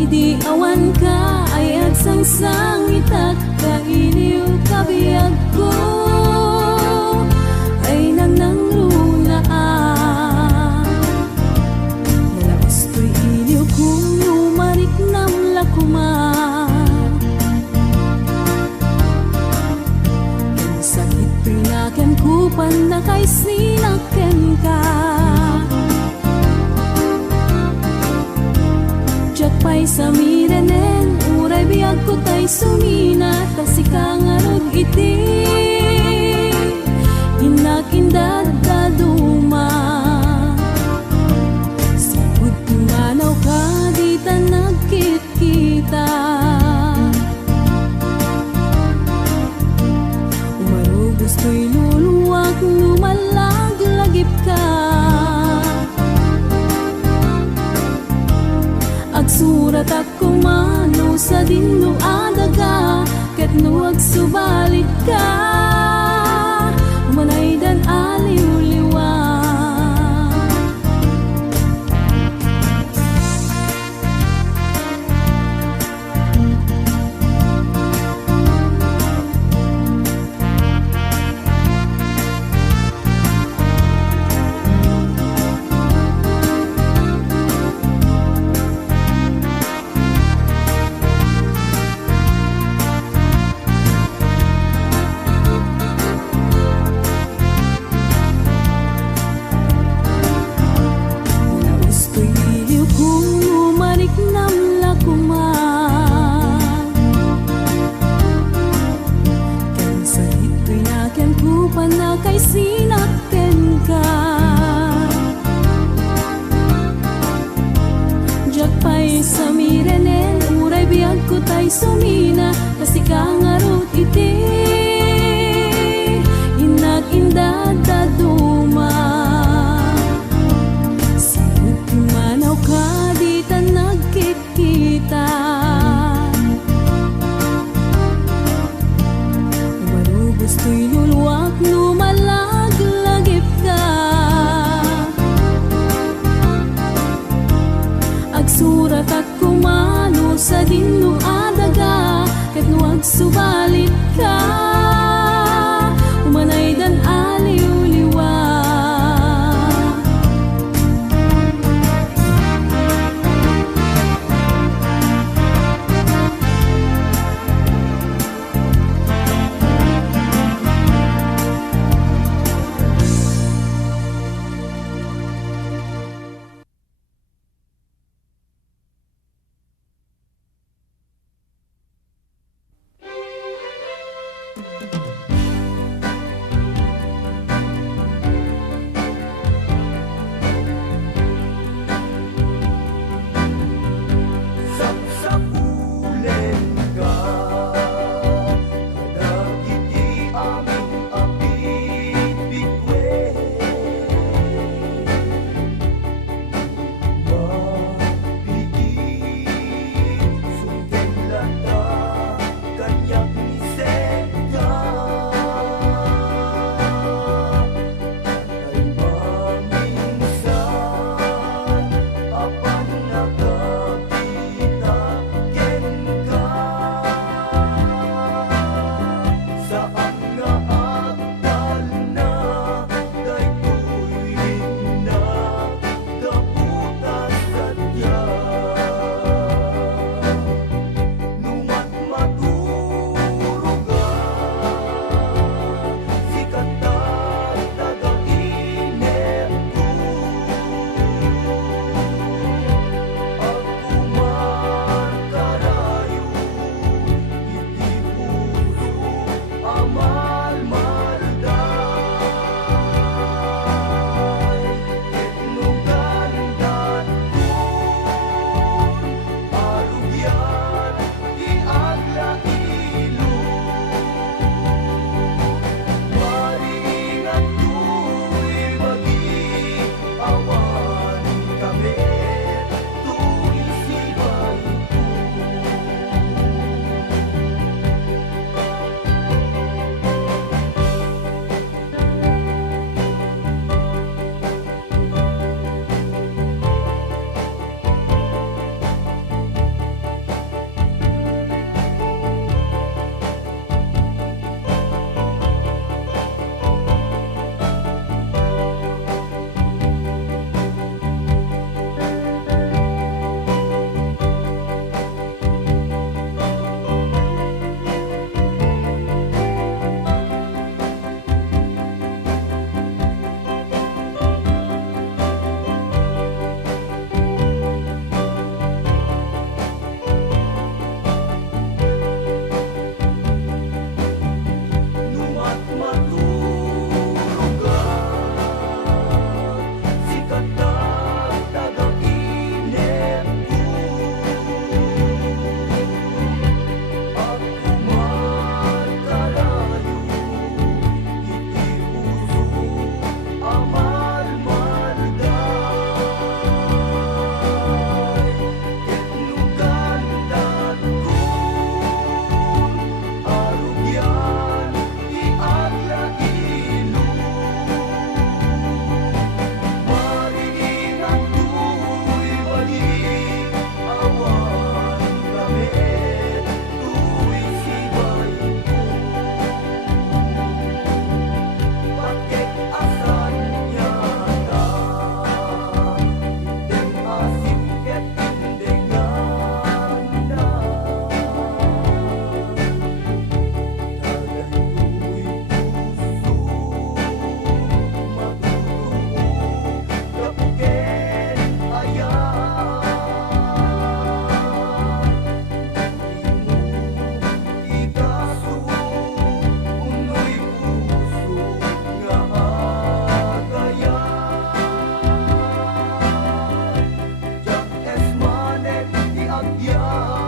Idi awan ka ay agsangsang itak kailiw kabiyag ko ay nanangrunaan. Nalabas ko'y iliw kung numarik nam lakuma. Kung sakit pinakan kupan na kay sinaken ka. Pay sa mirenen, uray biyag ko tay sumina, tasikang arog iti, inakindad daduma. Sipud tumanaw ka, di ta nagkit-kita. Umarugos ko'y luluwag, lumalag-lagip ka. Agsurat ako mano sa dinno adaga, ket no agsubalit ka, umanay dan aliw-liwa. Kay sinaken ka, jakpay sa mirenen, uray biyag ko tay sumina, kasi kangarot iti, inag-indad daduma. Sipud kumanaw ka, di ta nagkikita. Umarugos ko'y luluwak, lumalag-lagip ka. Agsurat at kumano sa dinno adaga, ket no agsubalit ka. agya